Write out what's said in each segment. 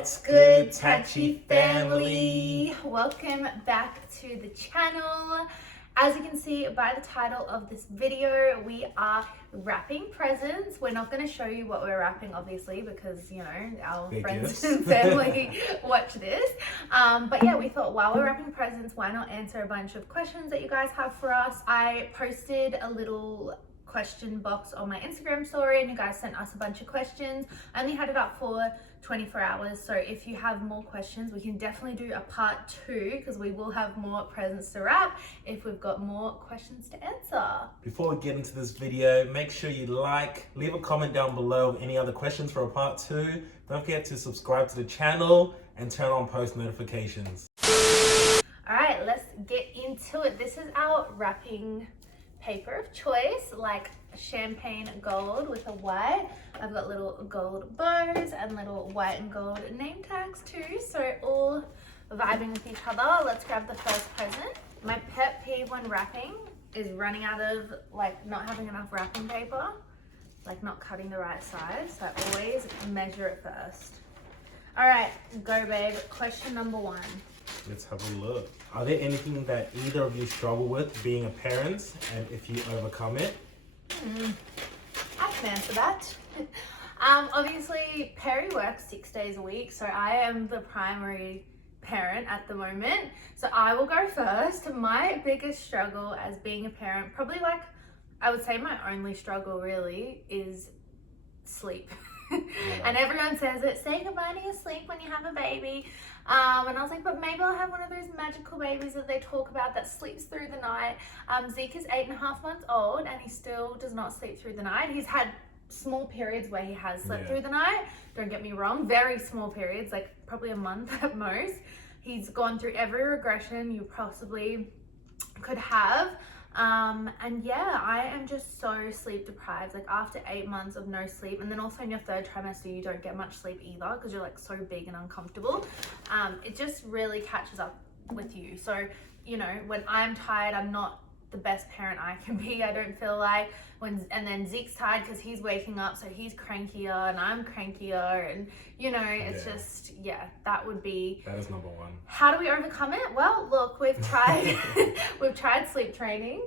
What's good, Tachie Family? Welcome back to the channel. As you can see by the title of this video, we are wrapping presents. We're not going to show you what we're wrapping, obviously, because, you know, our friends and family watch this. But yeah, we thought while we're wrapping presents, why not answer a bunch of questions that you guys have for us? I posted a little question box on my Instagram story and you guys sent us a bunch of questions. I only had it up for 24 hours, so if you have more questions we can definitely do a part 2 because we will have more presents to wrap if we've got more questions to answer. Before we get into this video, make sure you leave a comment down below of any other questions for a part 2. Don't forget to subscribe to the channel and turn on post notifications. Alright, let's get into it. This is our wrapping paper of choice, like champagne gold with a white. I've got little gold bows and little white and gold name tags too, so all vibing with each other. Let's grab the first present. My pet peeve when wrapping is running out of, like, not having enough wrapping paper, like not cutting the right size, so I always measure it first. All right, go babe. Question number 1. Let's have a look. Are there anything that either of you struggle with being a parent, and if you overcome it? I can answer that. Obviously, Perry works 6 days a week, so I am the primary parent at the moment. So I will go first. My biggest struggle as being a parent, probably, like, I would say my only struggle really is sleep. And everyone says it, say goodbye to your sleep when you have a baby. And I was like, but maybe I'll have one of those magical babies that they talk about that sleeps through the night. Zeke is 8.5 months old and he still does not sleep through the night. He's had small periods where he has slept through the night. Don't get me wrong, very small periods, like probably a month at most. He's gone through every regression you possibly could have. And yeah, I am just so sleep deprived, like after 8 months of no sleep, and then also in your 3rd trimester you don't get much sleep either because you're like so big and uncomfortable. It just really catches up with you. So, you know, when I'm tired, I'm not the best parent I can be, I don't feel like. And then Zeke's tired because he's waking up, so he's crankier and I'm crankier, and you know, it's just, yeah, that is number 1. How do we overcome it? Well, look, we've tried we've tried sleep training,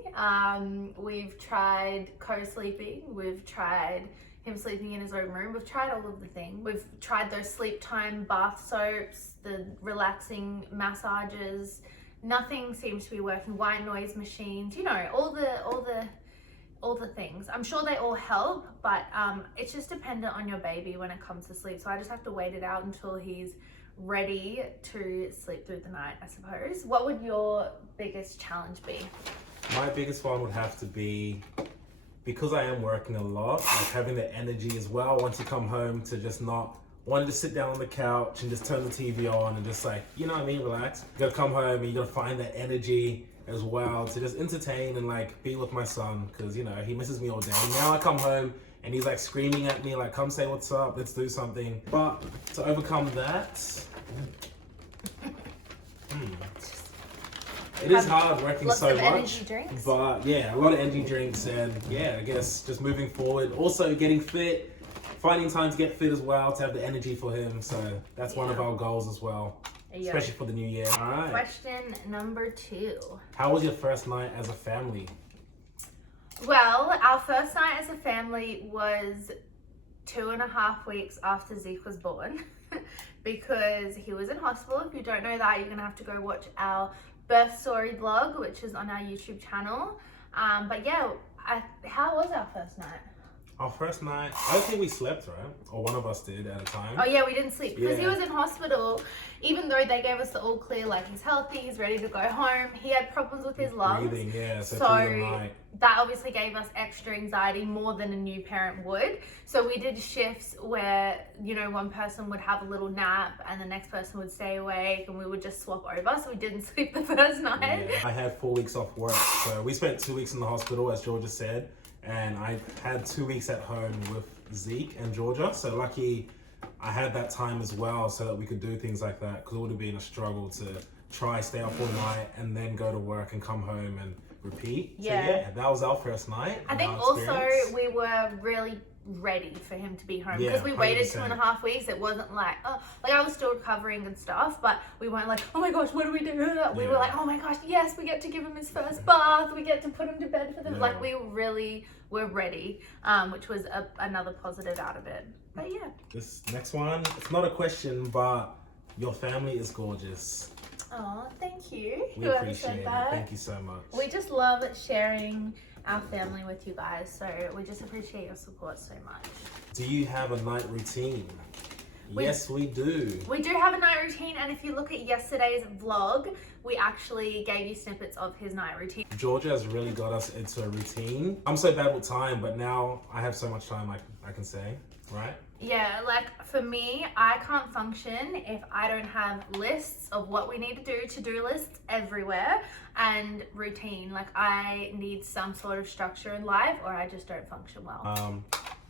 we've tried co-sleeping, we've tried him sleeping in his own room, we've tried all of the things. We've tried those sleep time bath soaps, the relaxing massages. Nothing seems to be working. White noise machines, you know, all the things. I'm sure they all help, but it's just dependent on your baby when it comes to sleep. So I just have to wait it out until he's ready to sleep through the night, I suppose. What would your biggest challenge be? My biggest one would have to be, because I am working a lot, like having the energy as well once you come home to just not wanting to sit down on the couch and just turn the TV on and just, like, you know what I mean, relax. You gotta come home and you gotta find that energy as well to just entertain and like be with my son, because, you know, he misses me all day. Now I come home and he's like screaming at me like, come say what's up, let's do something. But to overcome that, it is hard working so much, but yeah, a lot of energy drinks, and yeah, I guess just moving forward, also getting fit, finding time to get fit as well, to have the energy for him. So that's one of our goals as well, especially for the new year. All right. Question number 2. How was your first night as a family? Well, our first night as a family was 2.5 weeks after Zeke was born because he was in hospital. If you don't know that, you're going to have to go watch our birth story vlog, which is on our YouTube channel. But yeah, how was our first night? Our first night, I don't think we slept, right? Or one of us did at a time. Oh yeah, we didn't sleep because he was in hospital. Even though they gave us the all clear, like he's healthy, he's ready to go home, he had problems with his lungs. Breathing, yeah, so that obviously gave us extra anxiety, more than a new parent would. So we did shifts where, you know, one person would have a little nap and the next person would stay awake, and we would just swap over, so we didn't sleep the first night. Yeah. I had 4 weeks off work, so we spent 2 weeks in the hospital, as Georgia said. And I had 2 weeks at home with Zeke and Georgia. So lucky I had that time as well so that we could do things like that, because it would have been a struggle to try stay up all night and then go to work and come home and repeat. Yeah. So yeah, that was our first night. I think our also experience. we were really ready for him to be home Yeah, because we waited 100%. 2.5 weeks. It wasn't like, oh, like I was still recovering and stuff, but we weren't like, oh my gosh, what do we do? We were like, oh my gosh, yes, we get to give him his first bath, we get to put him to bed for them. Yeah. Like we really were ready, which was another positive out of it. But yeah. This next one, it's not a question, but your family is gorgeous. Oh, thank you. We Whoever appreciate said it. that. Thank you so much. We just love sharing our family with you guys, so we just appreciate your support so much. Do you have a night routine? Yes, we do. We do have a night routine, and if you look at yesterday's vlog, we actually gave you snippets of his night routine. Georgia has really got us into a routine. I'm so bad with time, but now I have so much time, I can say, right? Yeah, like for me, I can't function if I don't have lists of what we need to do, to-do lists everywhere, and routine. Like I need some sort of structure in life or I just don't function well.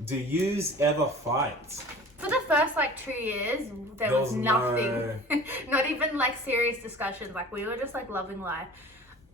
Do yous ever fight? For the first like 2 years, there was nothing, not even like serious discussions. Like we were just like loving life.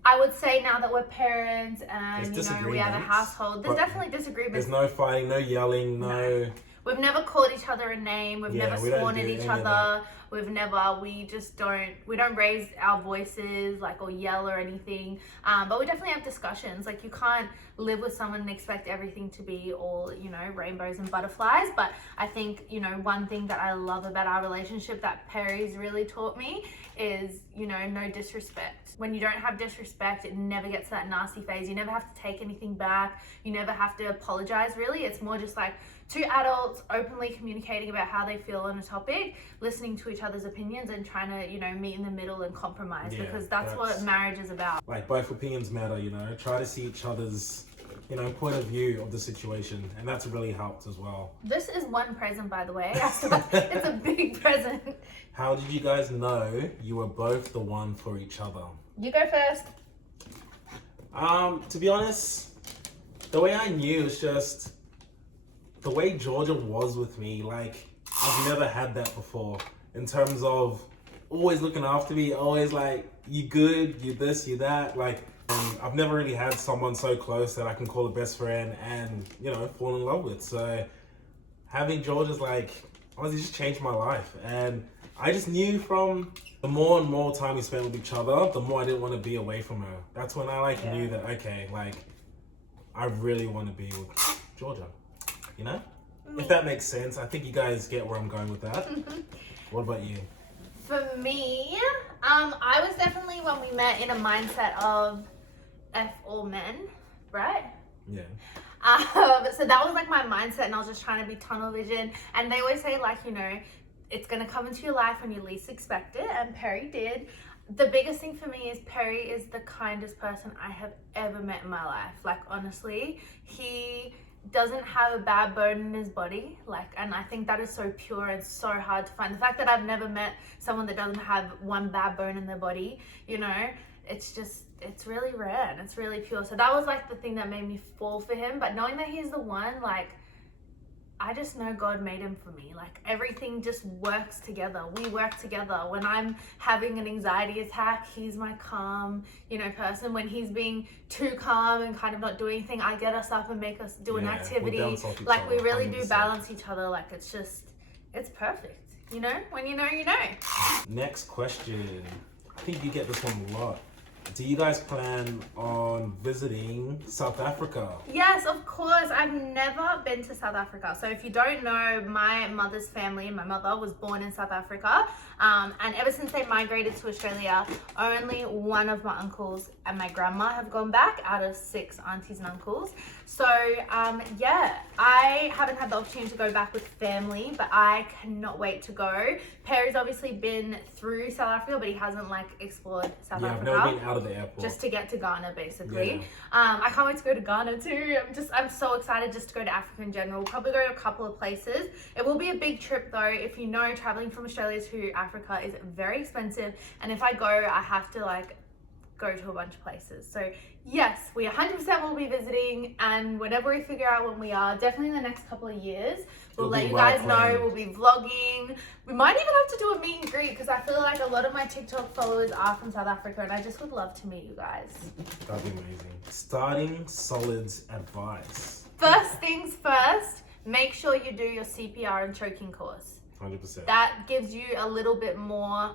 I would say now that we're parents and you know we have a household, there's definitely disagreements. There's no fighting, no yelling, no. We've never called each other a name. We've never sworn at each other. We just don't raise our voices like or yell or anything. But we definitely have discussions. Like you can't live with someone and expect everything to be all, you know, rainbows and butterflies. But I think, you know, one thing that I love about our relationship that Perry's really taught me is, you know, no disrespect. When you don't have disrespect, it never gets to that nasty phase. You never have to take anything back. You never have to apologize, really. It's more just like two adults openly communicating about how they feel on a topic, listening to each other's opinions and trying to, you know, meet in the middle and compromise, because that's what marriage is about. Like both opinions matter, you know, try to see each other's, you know, point of view of the situation, and that's really helped as well. This is one present, by the way. It's a big present. How did you guys know you were both the one for each other? You go first. To be honest, the way I knew is just the way Georgia was with me. Like, I've never had that before in terms of always looking after me, always like, you good, you this, you that. Like, I've never really had someone so close that I can call a best friend and, you know, fall in love with. So having Georgia's like, honestly, just changed my life. And I just knew from the more and more time we spent with each other, the more I didn't want to be away from her. That's when I knew that, okay, like, I really want to be with Georgia. You know? If that makes sense. I think you guys get where I'm going with that. What about you? For me, I was definitely, when we met, in a mindset of F all men, right? Yeah. So that was like my mindset, and I was just trying to be tunnel vision. And they always say, like, you know, it's going to come into your life when you least expect it, and Perry did. The biggest thing for me is Perry is the kindest person I have ever met in my life. Like, honestly, he doesn't have a bad bone in his body, like, and I think that is so pure and so hard to find. The fact that I've never met someone that doesn't have one bad bone in their body, you know, it's really rare and it's really pure. So that was like the thing that made me fall for him. But knowing that he's the one, like, I just know God made him for me. Like, everything just works together. We work together. When I'm having an anxiety attack, he's my calm, you know, person. When he's being too calm and kind of not doing anything, I get us up and make us do an activity. Like, we really do balance each other. Like, it's perfect. You know? When you know, you know. Next question. I think you get this one a lot. Do you guys plan on visiting South Africa? Yes, of course. I've never been to South Africa. So if you don't know, my mother's family, my mother was born in South Africa. And ever since they migrated to Australia, only one of my uncles and my grandma have gone back out of 6 aunties and uncles. So yeah, I haven't had the opportunity to go back with family, but I cannot wait to go. Perry's obviously been through South Africa, but he hasn't like explored South Africa. I've never been out of the airport. Just to get to Ghana, basically. I can't wait to go to Ghana too. I'm so excited just to go to Africa in general. We'll probably go to a couple of places. It will be a big trip though. If you know, traveling from Australia to Africa is very expensive. And if I go, I have to like go to a bunch of places. So yes, we 100% will be visiting, and whenever we figure out when we are, definitely in the next couple of years, we'll let you guys know. We'll be vlogging. We might even have to do a meet and greet, because I feel like a lot of my TikTok followers are from South Africa, and I just would love to meet you guys. That'd be amazing. Starting solids advice. First things first, make sure you do your CPR and choking course. 100%. That gives you a little bit more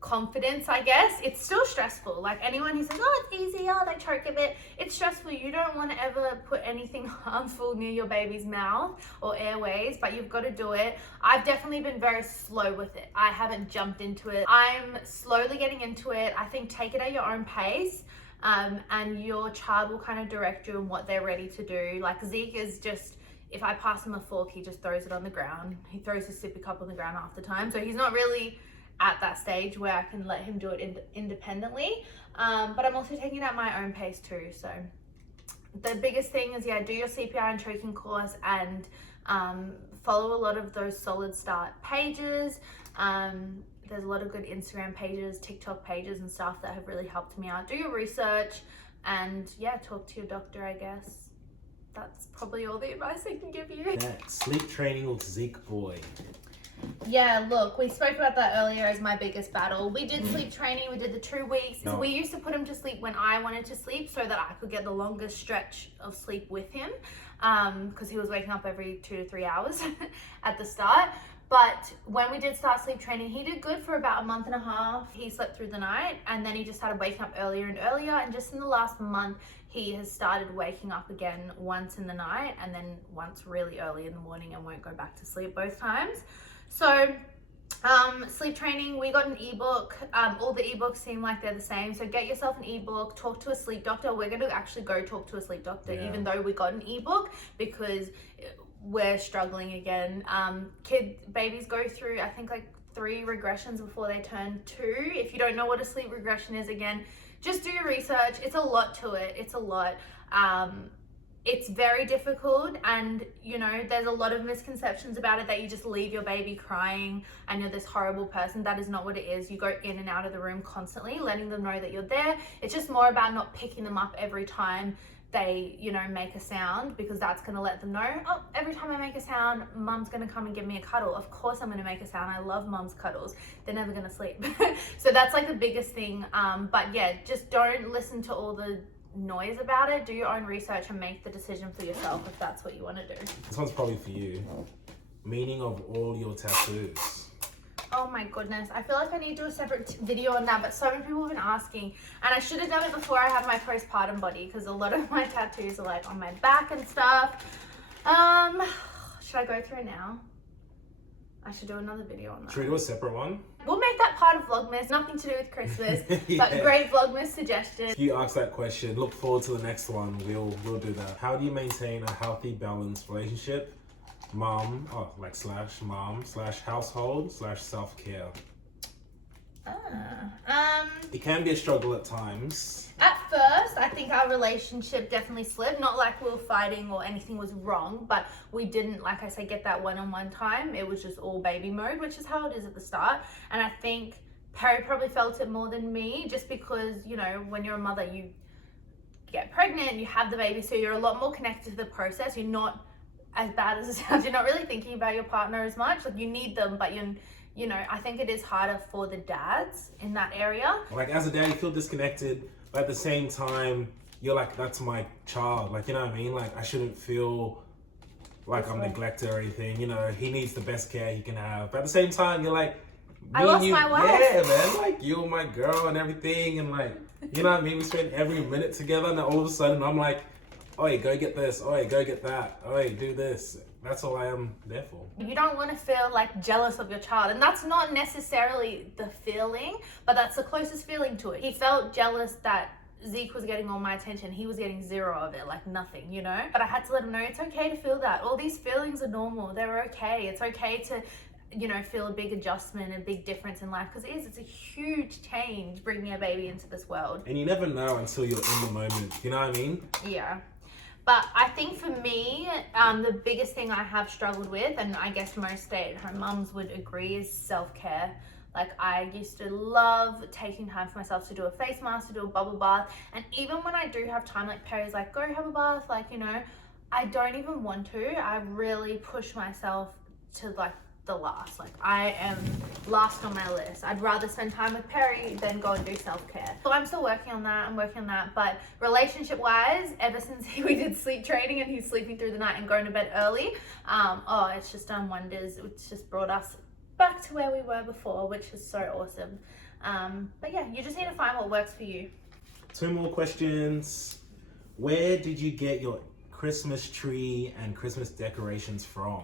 confidence, I guess. It's still stressful. Like anyone who says, oh, it's easy, oh, they choke a bit, it's stressful. You don't want to ever put anything harmful near your baby's mouth or airways, but you've got to do it. I've definitely been very slow with it. I haven't jumped into it. I'm slowly getting into it. I think take it at your own pace. And your child will kind of direct you in what they're ready to do. Like Zeke is just, if I pass him a fork, he just throws it on the ground. He throws his sippy cup on the ground half the time. So he's not really at that stage where I can let him do it independently. But I'm also taking it at my own pace too. So the biggest thing is, yeah, do your CPR and choking course, and follow a lot of those solid start pages. There's a lot of good Instagram pages, TikTok pages and stuff that have really helped me out. Do your research, and yeah, talk to your doctor, I guess. That's probably all the advice I can give you. Next, sleep training with Zeke boy. Yeah, look, we spoke about that earlier as my biggest battle. We did sleep training, we did the 2 weeks. No. We used to put him to sleep when I wanted to sleep, so that I could get the longest stretch of sleep with him, because he was waking up every 2 to 3 hours at the start. But when we did start sleep training, he did good for about a month and a half. He slept through the night, and then he just started waking up earlier and earlier. And just in the last month, he has started waking up again once in the night and then once really early in the morning, and won't go back to sleep both times. So sleep training, we got an ebook. All the ebooks seem like they're the same. So get yourself an ebook, talk to a sleep doctor. We're going to actually go talk to a sleep doctor, even though we got an ebook, because we're struggling again. Babies go through, I think, like 3 regressions before they turn 2. If you don't know what a sleep regression is, again, just do your research. It's a lot to it. It's a lot. It's very difficult, and you know, there's a lot of misconceptions about it, that you just leave your baby crying and you're this horrible person. That is not what it is. You go in and out of the room constantly, letting them know that you're there. It's just more about not picking them up every time they, you know, make a sound, because that's going to let them know, oh, every time I make a sound, mum's going to come and give me a cuddle. Of course I'm going to make a sound. I love mum's cuddles. They're never going to sleep. So that's like the biggest thing. But yeah, just don't listen to all the noise about it. Do your own research and make the decision for yourself if that's what you want to do. This one's probably for you. Meaning of all your tattoos. Oh my goodness, I feel like I need to do a separate video on that, but so many people have been asking, and I should have done it before I had my postpartum body, because a lot of my tattoos are like on my back and stuff. Should I go through it now? I should do another video on that. Should we do a separate one? We'll make that part of Vlogmas, nothing to do with Christmas, but great Vlogmas suggestion. If you ask that question, look forward to the next one. We'll do that. How do you maintain a healthy, balanced relationship? Mom, slash mom, slash household, slash self-care. It can be a struggle at times. At first, I think our relationship definitely slipped. Not like we were fighting or anything was wrong, but we didn't, like I said, get that one-on-one time. It was just all baby mode, which is how it is at the start. And I think Perry probably felt it more than me, just because, you know, when you're a mother, you get pregnant, you have the baby, so you're a lot more connected to the process. You're not, as bad as it sounds, you're not really thinking about your partner as much. Like, you need them, but you know, I think it is harder for the dads in that area. Like, as a dad, you feel disconnected, but at the same time, you're like, that's my child. Like, you know what I mean? Like, I shouldn't feel like I'm neglected or anything. You know, he needs the best care he can have. But at the same time, you're like, I lost my wife. Yeah, man. Like, you're my girl and everything. And like, you know what I mean? We spend every minute together, and then all of a sudden, I'm like, oi, go get this. Oi, go get that. Oi, do this. That's all I am there for. You don't want to feel like jealous of your child, and that's not necessarily the feeling, but that's the closest feeling to it. He felt jealous that Zeke was getting all my attention. He was getting zero of it, like nothing, you know? But I had to let him know it's okay to feel that. All these feelings are normal. They're okay. It's okay to, you know, feel a big adjustment, a big difference in life, because it's a huge change bringing a baby into this world. And you never know until you're in the moment. You know what I mean? Yeah. But I think for me, the biggest thing I have struggled with, and I guess most stay-at-home mums would agree, is self-care. Like, I used to love taking time for myself to do a face mask, to do a bubble bath. And even when I do have time, like Perry's like, go have a bath, like, you know, I don't even want to. I really push myself to like the last. Like, I am last on my list. I'd rather spend time with Perry than go and do self-care. So I'm still working on that. I'm working on that. But relationship wise, ever since we did sleep training and he's sleeping through the night and going to bed early, it's just done wonders. It's just brought us back to where we were before, which is so awesome. But yeah, you just need to find what works for you. 2 more questions. Where did you get your Christmas tree and Christmas decorations from?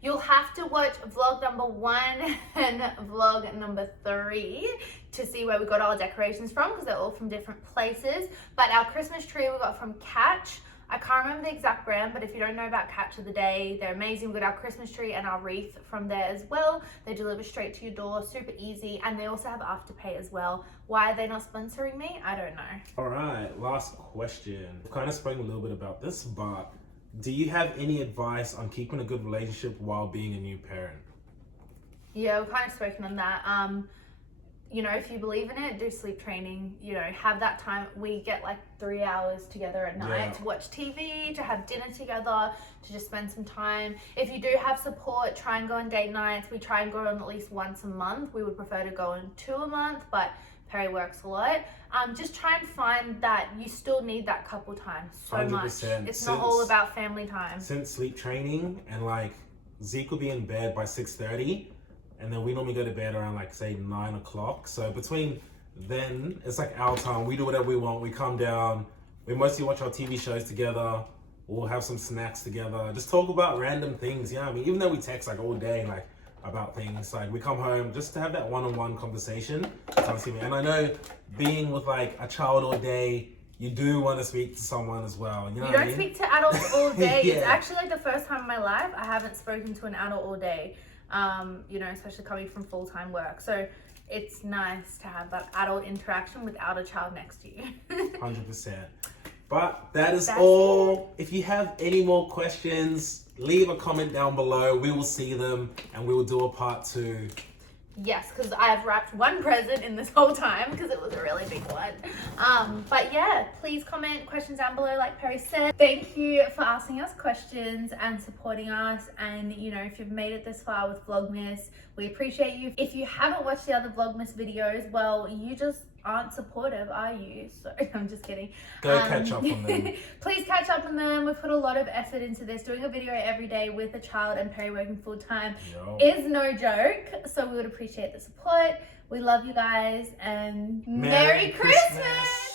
You'll have to watch vlog number 1 and vlog number 3 to see where we got our decorations from, because they're all from different places. But our Christmas tree we got from Catch. I can't remember the exact brand, but if you don't know about Catch of the Day, they're amazing. We got our Christmas tree and our wreath from there as well. They deliver straight to your door, super easy, and they also have Afterpay as well. Why are they not sponsoring me? I don't know. All right, last question. We've kind of spoken a little bit about this, but do you have any advice on keeping a good relationship while being a new parent? Yeah, we've kind of spoken on that. You know, if you believe in it, do sleep training, you know, have that time. We get like 3 hours together at night to watch TV, to have dinner together, to just spend some time. If you do have support, try and go on date nights. We try and go on at least once a month. We would prefer to go on 2 a month, but Perry works a lot. Just try and find that you still need that couple time so 100%. Much. It's not all about family time. Since sleep training, and like Zeke will be in bed by 6:30, and then we normally go to bed around like say 9 o'clock. So between then, it's like our time. We do whatever we want. We come down. We mostly watch our TV shows together. We'll have some snacks together. Just talk about random things. You know what I mean? Even though we text like all day, like about things, like we come home just to have that one-on-one conversation. And I know being with like a child all day, you do want to speak to someone as well. You know, you don't speak to adults all day. Yeah. It's actually like the first time in my life I haven't spoken to an adult all day. You know, especially coming from full-time work. So it's nice to have that adult interaction without a child next to you. 100%. But that's all. If you have any more questions, leave a comment down below. We will see them and we will do a part 2. Yes, because I've wrapped 1 present in this whole time because it was a really big one. But yeah, please comment questions down below like Perry said. Thank you for asking us questions and supporting us. And you know, if you've made it this far with Vlogmas, we appreciate you. If you haven't watched the other Vlogmas videos, well, you just aren't supportive, are you? So I'm just kidding. Go catch up on them. Please catch up on them. We've put a lot of effort into this. Doing a video every day with a child and Perry working full time is no joke. So we would appreciate the support. We love you guys and Merry Christmas!